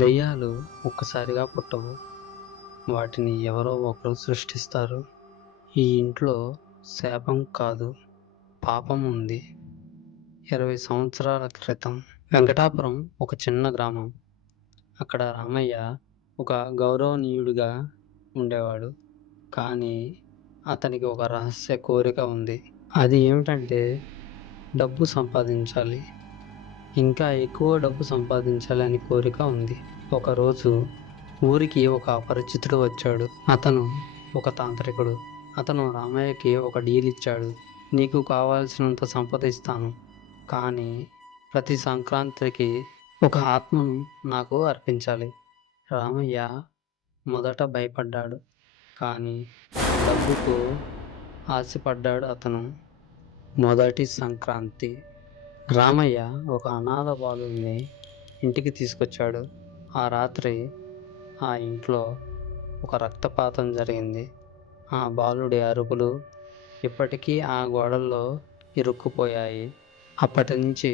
దెయ్యాలు ఒక్కసారిగా పుట్టవు. వాటిని ఎవరో ఒకరు సృష్టిస్తారు. ఈ ఇంట్లో శాపం కాదు, పాపం ఉంది. 20 సంవత్సరాల క్రితం వెంకటాపురం ఒక చిన్న గ్రామం. అక్కడ రామయ్య ఒక గౌరవనీయుడిగా ఉండేవాడు. కానీ అతనికి ఒక రహస్య కోరిక ఉంది. అది ఏమిటంటే డబ్బు సంపాదించాలి. ఇంకా ఎక్కువ డబ్బు సంపాదించాలి అని కోరిక ఉంది. ఒకరోజు ఊరికి ఒక అపరిచితుడు వచ్చాడు. అతను ఒక తాంత్రికుడు. అతను రామయ్యకి ఒక డీల్ ఇచ్చాడు. నీకు కావాల్సినంత సంపద ఇస్తాను, కానీ ప్రతి సంక్రాంతికి ఒక ఆత్మను నాకు అర్పించాలి. రామయ్య మొదట భయపడ్డాడు, కానీ డబ్బుకు ఆశపడ్డాడు అతను. మొదటి సంక్రాంతి రామయ్య ఒక అనాథ బాలుడిని ఇంటికి తీసుకొచ్చాడు. ఆ రాత్రి ఆ ఇంట్లో ఒక రక్తపాతం జరిగింది. ఆ బాలుడి అరుపులు ఇప్పటికీ ఆ గోడల్లో ఇరుక్కుపోయాయి. అప్పటి నుంచి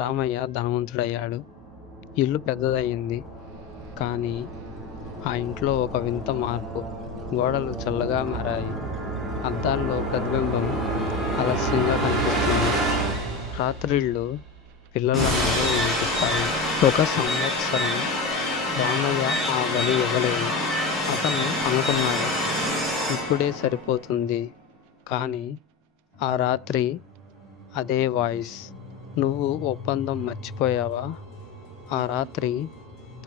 రామయ్య ధనవంతుడయ్యాడు. ఇల్లు పెద్దదయ్యింది, కానీ ఆ ఇంట్లో ఒక వింత మార్పు. గోడలు చల్లగా మారాయి. అద్దాల్లో ప్రతిబింబం ఆలస్యంగా కనిపిస్తుంది. రాత్రిళ్ళు పిల్లలందరూ వినిపిస్తాయి. ఒక సంవత్సరం రామయ్య ఆ బలి ఇవ్వలేదు. అతను అనుకున్నాడు, ఇప్పుడే సరిపోతుంది. కానీ ఆ రాత్రి అదే వాయిస్, నువ్వు ఒప్పందం మర్చిపోయావా? ఆ రాత్రి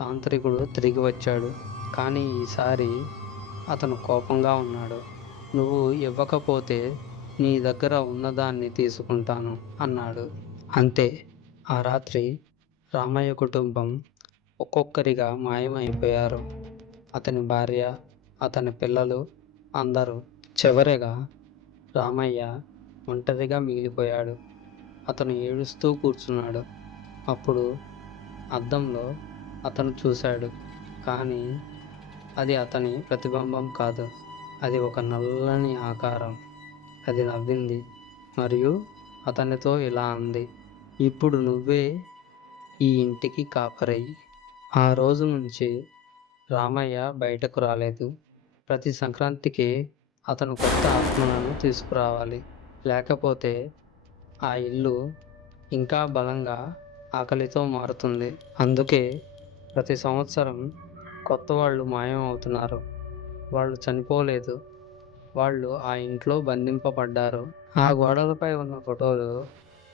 తాంత్రికుడు తిరిగి వచ్చాడు, కానీ ఈసారి అతను కోపంగా ఉన్నాడు. నువ్వు ఇవ్వకపోతే నీ దగ్గర ఉన్నదాన్ని తీసుకుంటాను అన్నాడు. అంతే, ఆ రాత్రి రామయ్య కుటుంబం ఒక్కొక్కరిగా మాయమైపోయారు. అతని భార్య, అతని పిల్లలు, అందరూ. చివరిగా రామయ్య ఒంటరిగా మిగిలిపోయాడు. అతను ఏడుస్తూ కూర్చున్నాడు. అప్పుడు అద్దంలో అతను చూశాడు, కానీ అది అతని ప్రతిబింబం కాదు. అది ఒక నల్లని ఆకారం. అది నవ్వింది మరియు అతనితో ఇలా అంది, ఇప్పుడు నువ్వే ఈ ఇంటికి కాపరయ్యి. ఆ రోజు నుంచి రామయ్య బయటకు రాలేదు. ప్రతి సంక్రాంతికి అతను కొత్త ఆత్మలను తీసుకురావాలి, లేకపోతే ఆ ఇల్లు ఇంకా బలంగా ఆకలితో మారుతుంది. అందుకే ప్రతి సంవత్సరం కొత్త వాళ్ళు మాయం అవుతున్నారు. వాళ్ళు చనిపోలేదు, వాళ్ళు ఆ ఇంట్లో బంధింపబడ్డారు. ఆ గోడలపై ఉన్న ఫోటోలు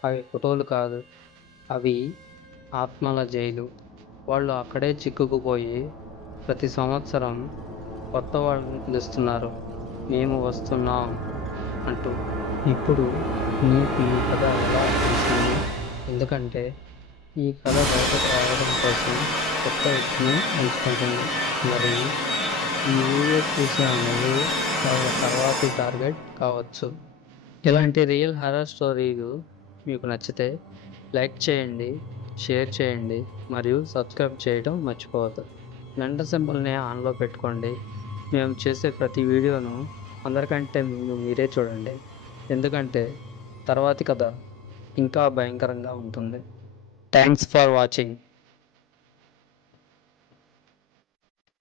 అవి ఫోటోలు కాదు, అవి ఆత్మల జైలు. వాళ్ళు అక్కడే చిక్కుకుపోయి ప్రతి సంవత్సరం కొత్త వాళ్ళని పిలుస్తున్నారు, మేము వస్తున్నాం అంటూ. ఇప్పుడు నీకు ఈ కథ ఎలా తెలిసింది? ఎందుకంటే ఈ కథ బయటకు రావడం కోసం కొత్త వ్యక్తిని ఎంచుకుంటుంది. మరి ఈ వీడియో చూసిన నువ్వు తర్వాతి టార్గెట్ కావచ్చు. ఇలాంటి రియల్ హారర్ స్టోరీలు మీకు నచ్చితే లైక్ చేయండి, షేర్ చేయండి మరియు సబ్స్క్రైబ్ చేయడం మర్చిపోవద్దు. గంట సింబల్ని ఆన్లో పెట్టుకోండి. మేము చేసే ప్రతి వీడియోను అందరికంటే ముందు మీరే చూడండి. ఎందుకంటే తర్వాతి కథ ఇంకా భయంకరంగా ఉంటుంది. Thanks for watching.